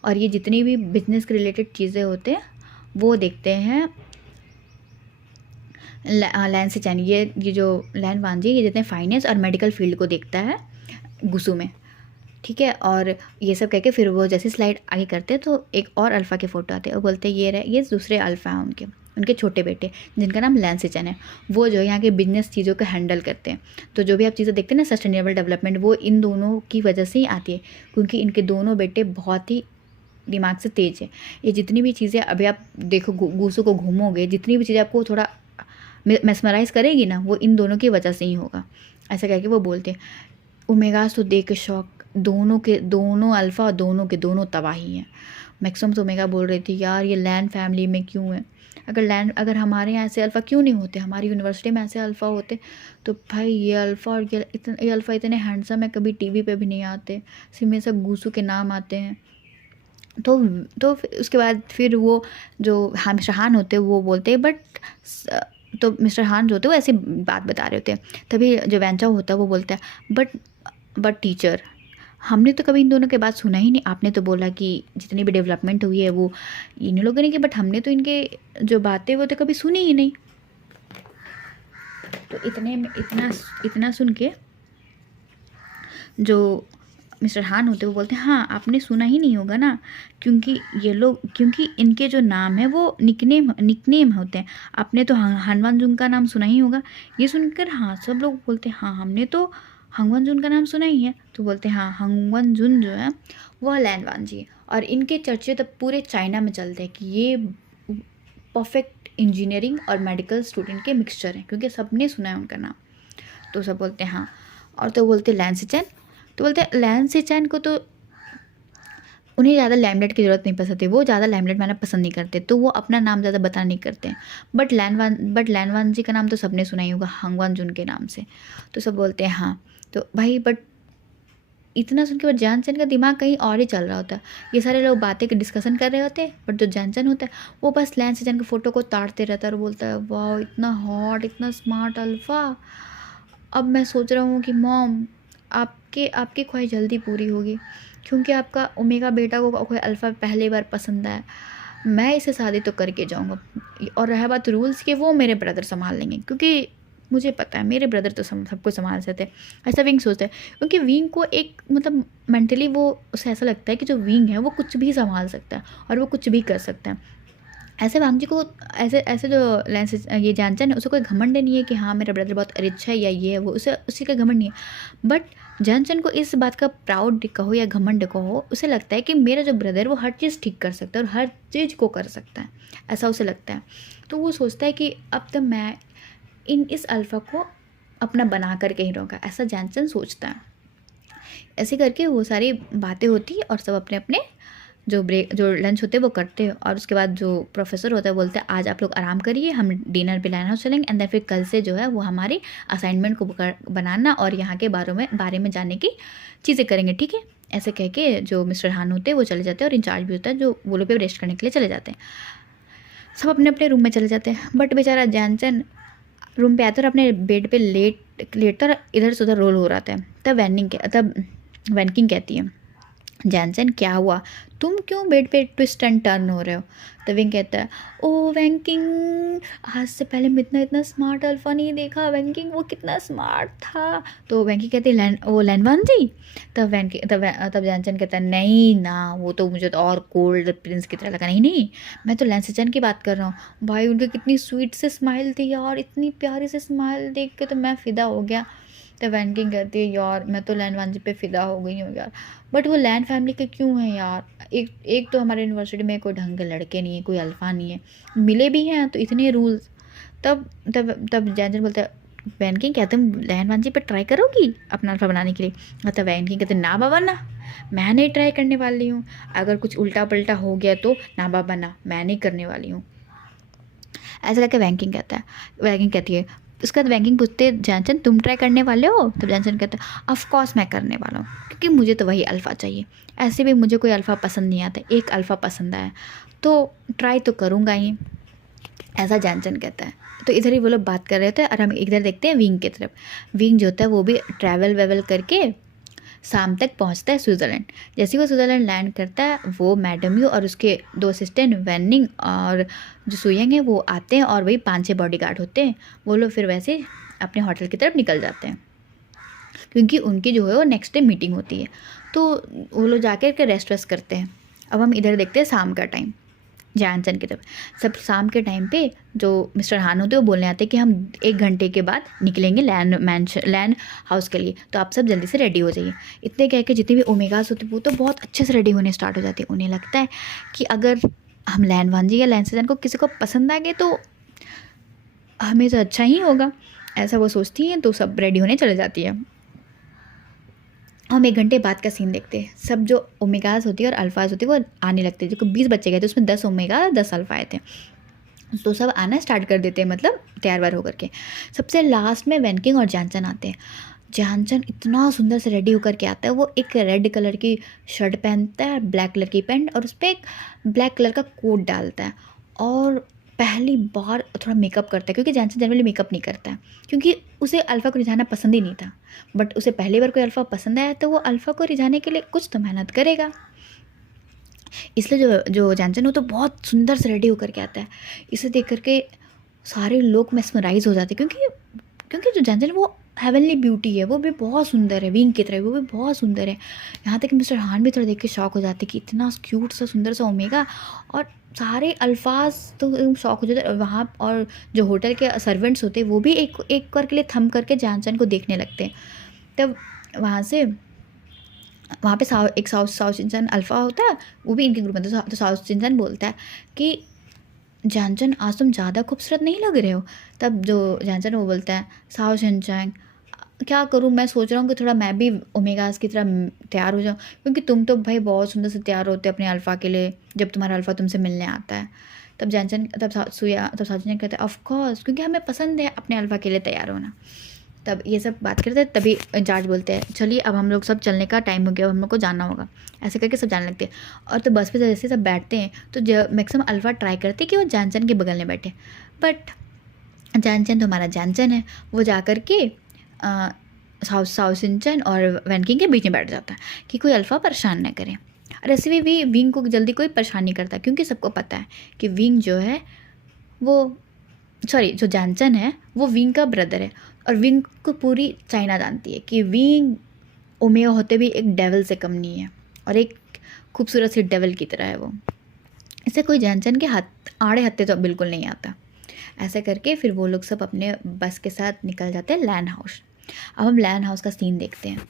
और ये जितनी भी बिजनेस के रिलेटेड चीज़ें होते हैं वो देखते हैं लैंड सिचान। ये जो लैंड वांजी ये जितने फाइनेंस और मेडिकल फील्ड को देखता है गुसू में, ठीक है। और ये सब कह के फिर वो जैसे स्लाइड आगे करते हैं तो एक और अल्फ़ा के फ़ोटो आते हैं और बोलते हैं ये दूसरे अल्फ़ा हैं उनके छोटे बेटे जिनका नाम लैंड सिचान है। वो जो यहाँ के बिजनेस चीज़ों को हैंडल करते हैं। तो जो भी आप चीज़ें देखते हैं ना सस्टेनेबल डेवलपमेंट, वो इन दोनों की वजह से ही आती है, क्योंकि इनके दोनों बेटे बहुत ही दिमाग से तेज़ है। ये जितनी भी चीज़ें अभी आप देखो गूसू को घूमोगे, जितनी भी चीज़ें आपको थोड़ा मेस्मराइज़ करेगी ना, वो इन दोनों की वजह से ही होगा। ऐसा करके वो बोलते हैं। ओमेगास तो देख के शौक, दोनों अल्फ़ा और दोनों तबाही हैं। मैक्सिमम ओमेगा बोल रही थी यार ये लैंड फैमिली में क्यों है, अगर हमारे यहाँ ऐसे अल्फ़ा क्यों नहीं होते, हमारी यूनिवर्सिटी में ऐसे अल्फ़ा होते तो भाई ये अल्फ़ा और ये अल्फ़ा इतने हैंडसम है, कभी टीवी पे भी नहीं आते, सिर्फ में सब गूसू के नाम आते हैं। तो उसके बाद फिर वो जो मिस्टर हान होते वो बोलते हैं तो मिस्टर हान जो होते वो ऐसी बात बता रहे होते हैं। तभी जो वैंचा होता है वो बोलता है बट टीचर हमने तो कभी इन दोनों के बात सुना ही नहीं। आपने तो बोला कि जितनी भी डेवलपमेंट हुई है वो इन लोगों ने की, बट हमने तो इनके जो बातें वो तो कभी सुनी ही नहीं। तो इतने में इतना इतना सुन के जो मिस्टर हान होते वो बोलते हैं हाँ आपने सुना ही नहीं होगा ना, क्योंकि ये लोग, क्योंकि इनके जो नाम है वो निकनेम होते हैं। आपने तो हनवान जुन का नाम सुना ही होगा। ये सुनकर हाँ सब लोग बोलते हैं हाँ हमने तो हंगवन जुन का नाम सुना ही है। तो बोलते हैं हाँ हंगवन जुन जो है वह लैनवान जी है, और इनके चर्चे तब पूरे चाइना में चलते हैं कि ये परफेक्ट इंजीनियरिंग और मेडिकल स्टूडेंट के मिक्सचर हैं, क्योंकि सबने सुना है उनका नाम। तो सब बोलते हैं हाँ। और तो बोलते लैन सिचैन, तो बोलते हैं लैन सिचैन को तो उन्हें ज़्यादा लैमलेट की ज़रूरत नहीं पसंद थी, वो ज़्यादा लैमलेट मैंने पसंद नहीं करते, तो वो अपना नाम ज़्यादा बता नहीं करते हैं। बट लैनवान जी का नाम तो सबने सुना ही होगा हंगवान जुन के नाम से। तो सब बोलते हैं हाँ। तो भाई बट इतना सुन के बाद जानचन का दिमाग कहीं और ही चल रहा होता है। ये सारे लोग बातें के डिस्कशन कर रहे होते हैं, बट जो जानचन होता है वो बस लैन सिचैन के फ़ोटो को ताड़ते रहता है और बोलता है वाह इतना हॉट, इतना स्मार्ट अल्फ़ा। अब मैं सोच रहा हूँ कि मॉम आपकी ख्वाहिश जल्दी पूरी होगी, क्योंकि आपका ओमेगा बेटा को कोई अल्फ़ा पहली बार पसंद है। मैं इसे शादी तो करके जाऊँगा, और रहा बात रूल्स की, वो मेरे ब्रदर संभाल लेंगे, क्योंकि मुझे पता है मेरे ब्रदर तो सबको संभाल सकते हैं। ऐसा विंग सोचता है, क्योंकि विंग को एक मतलब मेंटली वो उसे ऐसा लगता है कि जो विंग है वो कुछ भी संभाल सकता है और वो कुछ भी कर सकता है। ऐसे वांग जी को ऐसे ऐसे जो लेंस ये जानचन है उसे कोई घमंड नहीं है कि हाँ मेरा ब्रदर बहुत रिच है या ये है वो, उसे उसी का घमंड नहीं है। बट जानचन को इस बात का प्राउड कहो या घमंड कहो, उसे लगता है कि मेरा जो ब्रदर वो हर चीज़ ठीक कर सकता है और हर चीज़ को कर सकता है, ऐसा उसे लगता है। तो वो सोचता है कि अब तक मैं इस अल्फ़ा को अपना बना करके ही रहूँगा, ऐसा जानचन सोचता है। ऐसे करके वो सारी बातें होती है और सब अपने अपने जो लंच होते हैं वो करते हैं। और उसके बाद जो प्रोफेसर होता है बोलते हैं आज आप लोग आराम करिए, हम डिनर पे लाइन हाउस चलेंगे, एंड देन फिर कल से जो है वो हमारी असाइनमेंट को बनाना और यहाँ के बारे में जानने की चीज़ें करेंगे, ठीक है। ऐसे कह के जो मिस्टर हान होते हैं वो चले जाते हैं, और इंचार्ज भी होता है जो वो लोग पे रेस्ट करने के लिए चले जाते हैं। सब अपने अपने रूम में चले जाते हैं। बट बेचारा जानचन रूम पे आता है और अपने बेड पे लेटता और इधर से उधर रोल हो रहा था। तब वैनकिंग कहती है जानचन क्या हुआ, तुम क्यों बेड पे ट्विस्ट एंड टर्न हो रहे हो। तो विंग कहता है ओ वैंकिंग, आज से पहले मैं इतना स्मार्ट अल्फ़ा नहीं देखा, वैंकिंग वो कितना स्मार्ट था। तो वैंकिंग कहती है लैनवान जी। तब जानचन कहता है नहीं ना, वो तो मुझे तो और कोल्ड प्रिंस की तरह लगा। नहीं मैं तो लैंसिचन की बात कर रहा हूँ भाई, उनकी कितनी स्वीट से स्माइल थी यार, इतनी प्यारी से स्माइल देख के तो मैं फ़िदा हो गया। तो वैनकिंग कहती है यार मैं तो लैन वांजी पे फ़िदा हो गई हूँ यार, बट वो लैन फैमिली के क्यों हैं यार। एक तो हमारे यूनिवर्सिटी में कोई ढंग के लड़के नहीं है, कोई अल्फ़ा नहीं है, मिले भी हैं तो इतने रूल्स। तब तब तब जैनजन बोलता है वैनकिंग क्या तुम लैन वांजी पे ट्राई करोगी अपना अल्फ़ा बनाने के लिए। मतलब वैनकिंग कहते ना बाबा ना, मैं नहीं ट्राई करने वाली हूँ, अगर कुछ उल्टा पल्टा हो गया तो ना बाबा ना, मैं नहीं करने वाली हूँ, ऐसा करके वैंकिंग कहती है। उसके बाद वैंकिंग पूछते जानचन तुम ट्राई करने वाले हो। तब जानचन कहते हैं ऑफ कोर्स मैं करने वाला हूँ, क्योंकि मुझे तो वही अल्फ़ा चाहिए। ऐसे भी मुझे कोई अल्फ़ा पसंद नहीं आता, एक अल्फ़ा पसंद आया तो ट्राई तो करूँगा ही, ऐसा जानचन कहता है। तो इधर ही वो लोग बात कर रहे थे और हम इधर देखते हैं विंग की तरफ। विंग जो होता है वो भी ट्रैवल करके शाम तक पहुंचता है स्विट्ज़रलैंड। जैसे वो स्विट्ज़रलैंड लैंड करता है वो मैडम यू और उसके 2 असिस्टेंट वैनिंग और जो सुयंग है वो आते हैं, और वही 5-6 बॉडीगार्ड होते हैं। वो लोग फिर वैसे अपने होटल की तरफ निकल जाते हैं, क्योंकि उनकी जो है वो नेक्स्ट डे मीटिंग होती है। तो वो लोग जाकर के रेस्ट वेस्ट करते हैं। अब हम इधर देखते हैं शाम का टाइम जानचन की तरफ। सब शाम के टाइम पे जो मिस्टर हान होते हैं वो बोलने आते हैं कि हम 1 घंटे के बाद निकलेंगे लैंड हाउस के लिए, तो आप सब जल्दी से रेडी हो जाइए। इतने कह के जितने भी ओमेगास होते हैं वो तो बहुत अच्छे से रेडी होने स्टार्ट हो जाते हैं। उन्हें लगता है कि अगर हम लैनवांजी या लैंसजन को किसी को पसंद आ गए तो हमें तो अच्छा ही होगा, ऐसा वो सोचती हैं। तो सब रेडी होने चले जाती है। हम 1 घंटे बाद का सीन देखते हैं। सब जो ओमेगास होती है और अल्फाज होती है वो आने लगते हैं। जो 20 बच्चे गए थे उसमें 10 ओमेगा 10 अल्फा आए थे, तो सब आना स्टार्ट कर देते हैं, मतलब तैयार वार होकर के। सबसे लास्ट में वैनकिंग और जानचन आते हैं। जानचन इतना सुंदर से रेडी होकर के आता है। वो एक रेड कलर की शर्ट पहनता है, ब्लैक कलर की पैंट, और उस पर एक ब्लैक कलर का कोट डालता है, और पहली बार थोड़ा मेकअप करता है, क्योंकि जैनसन जनरली मेकअप नहीं करता है, क्योंकि उसे अल्फ़ा को रिझाना पसंद ही नहीं था। बट उसे पहली बार कोई अल्फ़ा पसंद आया तो वो अल्फ़ा को रिझाने के लिए कुछ तो मेहनत करेगा। इसलिए जो जो जैनसन वो तो बहुत सुंदर से रेडी होकर के आता है। इसे देख करके सारे लोग मेस्मराइज हो जाते हैं, क्योंकि क्योंकि जो जैनसन वो हेवनली ब्यूटी है, वो भी बहुत सुंदर है, विंग की तरह वो भी बहुत सुंदर है। यहाँ तक कि मिस्टर हान भी थोड़ा देख के शॉक हो जाते कि इतना क्यूट सा सुंदर सा ओमेगा, और सारे अल्फाज तो एकदम शॉक हो जाते हैं। और वहाँ और जो होटल के सर्वेंट्स होते हैं वो भी एक एक बार के लिए थम करके जैनसन को देखने लगते हैं। तब वहाँ से वहाँ पे एक साउथ चिंचन अल्फ़ा होता है, वो भी इनके ग्रुप में था। तो साउथ चिंचन बोलता है कि जानचन आज तुम ज़्यादा खूबसूरत नहीं लग रहे हो। तब जो जानचन वो बोलता है, साओ शिनचैन क्या करूँ, मैं सोच रहा हूँ कि थोड़ा मैं भी ओमेगास की तरह तैयार हो जाऊँ, क्योंकि तुम तो भाई बहुत सुंदर से तैयार होते अपने अल्फ़ा के लिए जब तुम्हारा अल्फ़ा तुमसे मिलने आता है। तब जानचन तब साउचन कहते हैं ऑफ कोर्स, क्योंकि हमें पसंद है अपने अल्फ़ा के लिए तैयार होना। तब ये सब बात करते हैं, तभी इंचार्ज बोलते हैं चलिए अब हम लोग सब चलने का टाइम हो गया, अब हम लोग को जाना होगा। ऐसे करके सब जाने लगते हैं। और तो बस पे जैसे सब बैठते हैं तो मैक्सिमम अल्फ़ा ट्राई करते हैं कि वो जानचन के बगल में बैठे, बट जानचन तो हमारा जानचन है, वो जा कर के साउथ सिंचन और वैनकिंग के बीच में बैठ जाता है कि कोई अल्फ़ा परेशान न करे। और ऐसे भी विंग को जल्दी कोई परेशान नहीं करता, क्योंकि सबको पता है कि विंग जो है वो जो जानचन है वो विंग का ब्रदर है। और विंग को पूरी चाइना जानती है कि विंग ओमेगा होते भी एक डेविल से कम नहीं है, और एक खूबसूरत सी डेविल की तरह है वो। इसे कोई जानचन के हाथ आड़े हत्ते तो बिल्कुल नहीं आता। ऐसे करके फिर वो लोग सब अपने बस के साथ निकल जाते हैं लैंड हाउस। अब हम लैंड हाउस का सीन देखते हैं।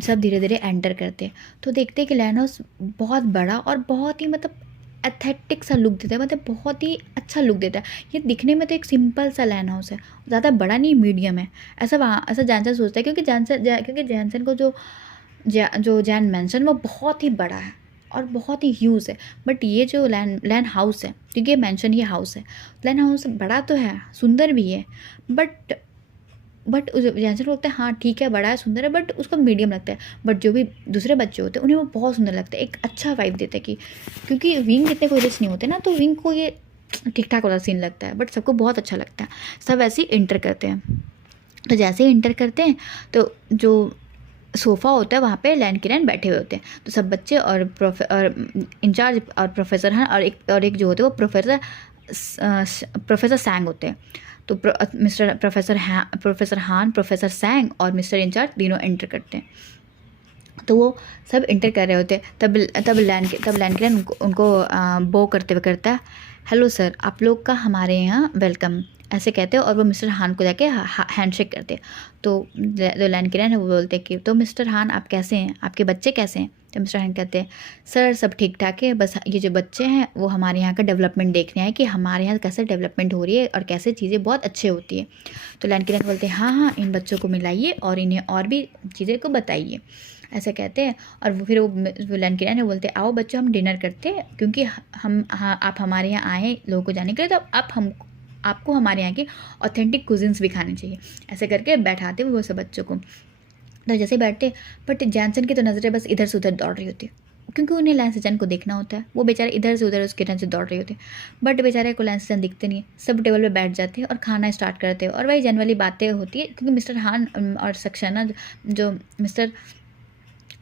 सब धीरे धीरे एंटर करते हैं तो देखते हैं कि लैंड हाउस बहुत बड़ा और बहुत ही मतलब एथेटिक सा लुक देता है, मतलब बहुत ही अच्छा लुक देता है। ये दिखने में तो एक सिंपल सा लैंड हाउस है, ज़्यादा बड़ा नहीं, मीडियम है। ऐसा जैनसन सोचता है, क्योंकि जैनसन को जो जैन मैंशन वो बहुत ही बड़ा है और बहुत ही ह्यूज है। बट ये जो लैंड हाउस है, क्योंकि ये मैंशन ये हाउस है, लैंड हाउस बड़ा तो है, सुंदर भी है, बट जैनसन को लगता है हाँ ठीक है बड़ा है सुंदर है, बट उसको मीडियम लगता है। बट जो भी दूसरे बच्चे होते हैं उन्हें वो बहुत सुंदर लगता है, एक अच्छा वाइब देता है कि क्योंकि विंग इतने कोई रिच नहीं होते ना, तो विंग को ये ठीक ठाक वाला सीन लगता है, बट सबको बहुत अच्छा लगता है। सब ऐसे ही इंटर करते हैं। तो जैसे ही इंटर करते हैं तो जो सोफ़ा होता है वहाँ पे लैन किरण बैठे हुए होते हैं। तो सब बच्चे और इंचार्ज और प्रोफेसर हैं, और एक जो होते हैं वो प्रोफेसर सैंग होते हैं। तो प्रोफेसर हान, प्रोफेसर सैंग और मिस्टर इंचार्ज तीनों एंटर करते हैं। तो वो सब इंटर कर रहे होते हैं। तब लैन किरण उनको बो करते हुए करता है, हेलो सर, आप लोग का हमारे यहाँ वेलकम, ऐसे कहते हैं। और वो मिस्टर हान को जाके हैंडशेक करते हैं। तो जो लैन किरण है वो बोलते हैं कि तो मिस्टर हान आप कैसे हैं, आपके बच्चे कैसे हैं। तो मिस्टर हान कहते हैं सर सब ठीक ठाक है, बस ये जो बच्चे हैं वो हमारे यहाँ का डेवलपमेंट देखने आए कि हमारे यहाँ कैसे डेवलपमेंट हो रही है और कैसे चीज़ें बहुत अच्छे होती है। तो लैन किरण बोलते हैं हाँ इन बच्चों को मिलाइए और इन्हें और भी चीज़ें को बताइए, ऐसे कहते हैं। और फिर वो लैन किरण है बोलते हैं आओ बच्चों हम डिनर करते हैं, क्योंकि आप हमारे यहाँ आए लोगों को जाने के लिए, तो आपको हमारे यहाँ की ऑथेंटिक कुजिन्स भी खाने चाहिए। ऐसे करके बैठाते वो सब बच्चों को। तो जैसे बैठते, बट जैनसन की तो नज़रें बस इधर से उधर दौड़ रही होती है, क्योंकि उन्हें लैंसचन को देखना होता है। वो बेचारे इधर से उधर उसके टर्न से दौड़ रहे होते हैं, बट बेचारे को लैंसचन दिखते नहीं है। सब टेबल पे बैठ जाते हैं और खाना स्टार्ट करते हैं। और वही जनरली बातें होती है, क्योंकि मिस्टर हान और सक्सेना जो मिस्टर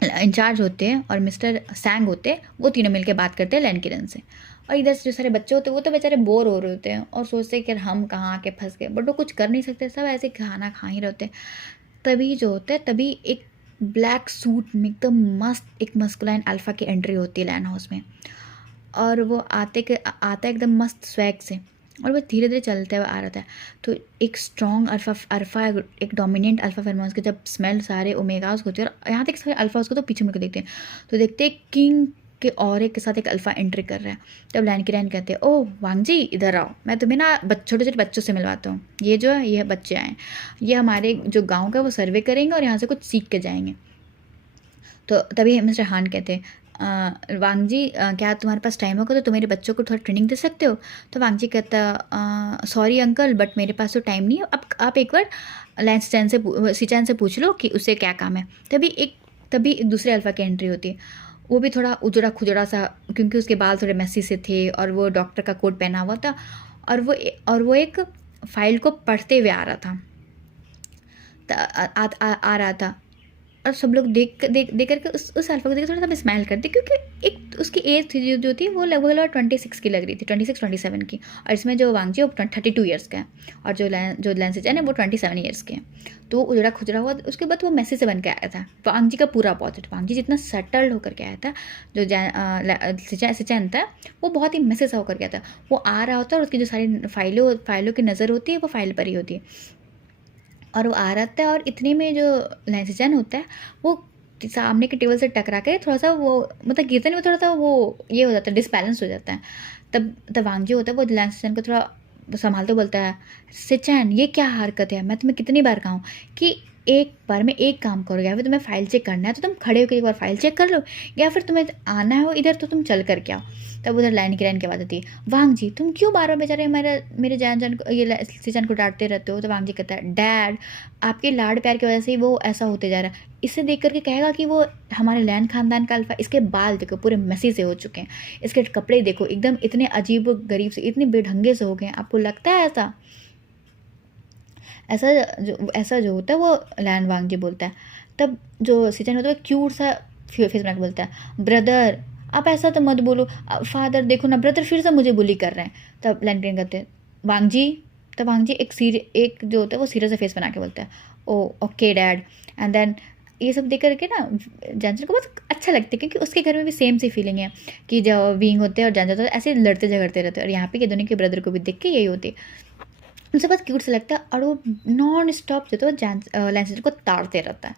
इंचार्ज होते हैं और मिस्टर सैंग होते हैं, वो तीनों मिलकर बात करते हैं लैन किरण से। और इधर से जो सारे बच्चे होते हैं वो तो बेचारे बोर हो रहे होते हैं और सोचते हैं कि हम कहाँ आके फंस गए, बट वो कुछ कर नहीं सकते, सब ऐसे खाना खा ही रहते हैं। तभी जो होता है, तभी एक ब्लैक सूट में एकदम मस्त एक मस्कुलाइन अल्फ़ा की एंट्री होती है लैंड हाउस में। और वो आता है एकदम मस्त स्वैग से, और वो धीरे धीरे चलते हुए आ रहा था। तो एक स्ट्रॉन्ग अल्फ़ा एक डोमिनेंट अल्फ़ा फेरोमोन्स के जब स्मेल सारे ओमेगास होते हैं, और यहाँ तक सारे अल्फ़ास को तो पीछे मुड़ के देखते हैं, तो देखते हैं किंग के और एक के साथ एक अल्फ़ा एंट्री कर रहा है। तब लैन की रैन कहते हैं ओह वांग जी इधर आओ, मैं तुम्हें ना छोटे छोटे बच्चों से मिलवाता हूँ। ये जो है ये बच्चे आए, ये हमारे जो गाँव का वो सर्वे करेंगे और यहाँ से कुछ सीख के जाएंगे। तो तभी मिस्टर हान कहते हैं वांग जी क्या तुम्हारे पास टाइम होगा तो तुम मेरे बच्चों को थोड़ा ट्रेनिंग दे सकते हो। तो वांग जी कहता सॉरी अंकल बट मेरे पास तो टाइम नहीं है, अब आप एक बार सिचैन से पूछ लो कि उसे क्या काम है। तभी एक दूसरे अल्फ़ा की एंट्री होती है। वो भी थोड़ा उजड़ा खुजड़ा सा, क्योंकि उसके बाल थोड़े मेसी से थे और वो डॉक्टर का कोट पहना हुआ था, और वो एक फाइल को पढ़ते हुए आ रहा था, आ रहा था। और सब लोग देख करके उस अल्फ़ा को देख थोड़ा सा स्माइल करते, क्योंकि एक उसकी एज थी जो थी वो लगभग 26 की लग रही थी, 26-27 की। और इसमें जो वांगजी वो 32 ईयर्स का है, और जो लैंसेजन है वो 27 ईयर्स के हैं। तो वो उजड़ा खुजरा हुआ, उसके बाद वो मैसी से बन के आया था। वांगजी का पूरा अपोजिट, वांगजी जितना सेटल्ड होकर के आया था, जो सिचैन था वो बहुत ही मैसी सा होकर के आया था। वो आ रहा होता है और उसकी जो सारी फाइलों की नज़र होती है वो फाइल पर ही होती है, और वो आ रहा था। और इतने में जो लैंसेजन होता है वो सामने के टेबल से टकरा के थोड़ा सा वो मतलब गिरने में थोड़ा सा वो ये हो जाता है, डिसबैलेंस हो जाता है। तब वांगजी होता है वो लैंसेजन को थोड़ा संभालते बोलता है, सिचैन ये क्या हरकत है, मैं तुम्हें कितनी बार कहूँ कि एक बार में एक काम करो, या फिर तुम्हें फ़ाइल चेक करना है तो तुम खड़े होकर एक बार फ़ाइल चेक कर लो, या फिर तुम्हें आना हो इधर तो तुम चल कर के आओ। तब उधर लाइन की आवाज़ आती है, वांगजी तुम क्यों बार बार बेचारे मेरे जान को ये सिचैन को डांटते रहते हो। तो वांगजी कहता है, डैड आपके लाड प्यार की वजह से ही वो ऐसा होते जा रहा है। इसे देख करके कहेगा कि वो हमारे लैन खानदान का अल्फा। इसके बाल देखो पूरे मसी से हो चुके हैं, इसके कपड़े देखो एकदम इतने अजीब गरीब से, इतने बेढंगे से हो गए हैं। आपको लगता है ऐसा जो होता है वो लैन वांगजी बोलता है। तब जो सिचैन होता है क्यूट सा फेस बना के बोलता है, ब्रदर आप ऐसा तो मत बोलो, फादर देखो ना ब्रदर फिर से मुझे बुली कर रहे हैं। तब लैंड कहते हैं, वांगजी। तब वांगजी एक जो होता है वो सीरियस सा फेस बना के बोलता है, ओ ओके डैड। एंड देन ये सब देख करके ना जैनसन को बहुत अच्छा लगता है, क्योंकि उसके घर में भी सेम सी फीलिंग है कि जब विंग होते हैं और जैनसन होते हैं ऐसे लड़ते झगड़ते रहते हैं। और यहाँ पे दोनों के ब्रदर को भी देख के यही होती है, उनसे बहुत क्यूट से लगता है। और वो नॉन स्टॉप जो तो लैंसेजन को ताड़ते रहता है,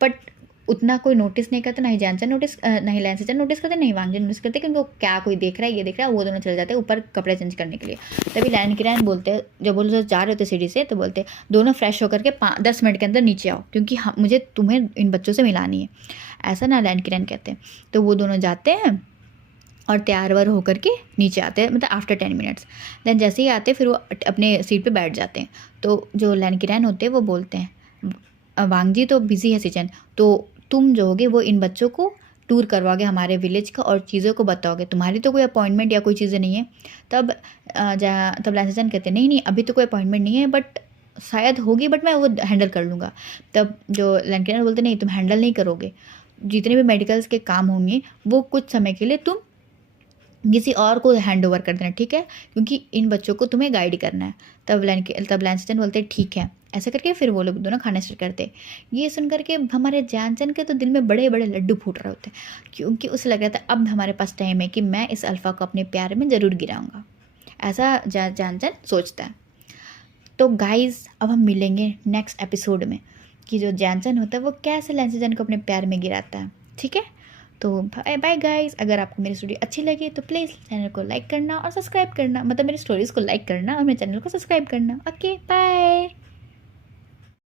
बट उतना कोई नोटिस नहीं करता, नहीं जैनसन नोटिस, नहीं लैंसेजन नोटिस करते, नहीं वांगजी नोटिस करते कि उनको क्या कोई देख रहा है, ये देख रहा है। वो दोनों चले जाते हैं ऊपर कपड़े चेंज करने के लिए। तभी लैन किरैन बोलते हैं, जब वो लोग जा रहे होते सीढ़ी से, तो बोलते दोनों फ्रेश होकर के 10 मिनट के अंदर नीचे आओ, क्योंकि मुझे तुम्हें इन बच्चों से मिलानी है, ऐसा ना लैन किरैन कहते हैं। तो वो दोनों जाते हैं और तैयार वार होकर के नीचे आते हैं, मतलब आफ्टर 10 मिनट्स। देन जैसे ही आते हैं फिर वो अपने सीट पे बैठ जाते हैं। तो जो लैन किरैन होते हैं वो बोलते हैं, वांगजी तो बिजी है सिचैन, तो तुम जो होगे वो इन बच्चों को टूर करवाओगे हमारे विलेज का और चीज़ों को बताओगे, तुम्हारी तो कोई अपॉइंटमेंट या कोई चीज़ें नहीं है। तब लैंसेजन कहते हैं, नहीं अभी तो कोई अपॉइंटमेंट नहीं है, बट शायद होगी, बट मैं वो हैंडल कर लूँगा। तब जो लैन किरैन बोलते नहीं तुम हैंडल नहीं करोगे, जितने भी मेडिकल्स के काम होंगे वो कुछ समय के लिए तुम किसी और को हैंड ओवर कर देना, ठीक है, क्योंकि इन बच्चों को तुम्हें गाइड करना है। तब लैंसेजन बोलते हैं ठीक है। ऐसा करके फिर वो लोग दोनों खाना स्टार्ट करते। ये सुन करके हमारे जैनसन के तो दिल में बड़े बड़े लड्डू फूट रहे होते, क्योंकि उसे लग रहा था अब हमारे पास टाइम है कि मैं इस अल्फ़ा को अपने प्यार में ज़रूर गिराऊंगा, ऐसा जैनसन सोचता है। तो गाइज अब हम मिलेंगे नेक्स्ट एपिसोड में कि जो जैनसन होता है वो कैसे लैंसेजन को अपने प्यार में गिराता है, ठीक है। तो बाय बाय गाइस। अगर आपको मेरी स्टोरी अच्छी लगी तो प्लीज़ चैनल को लाइक करना और सब्सक्राइब करना, मतलब मेरी स्टोरीज़ को लाइक करना और मेरे चैनल को सब्सक्राइब करना। Okay bye.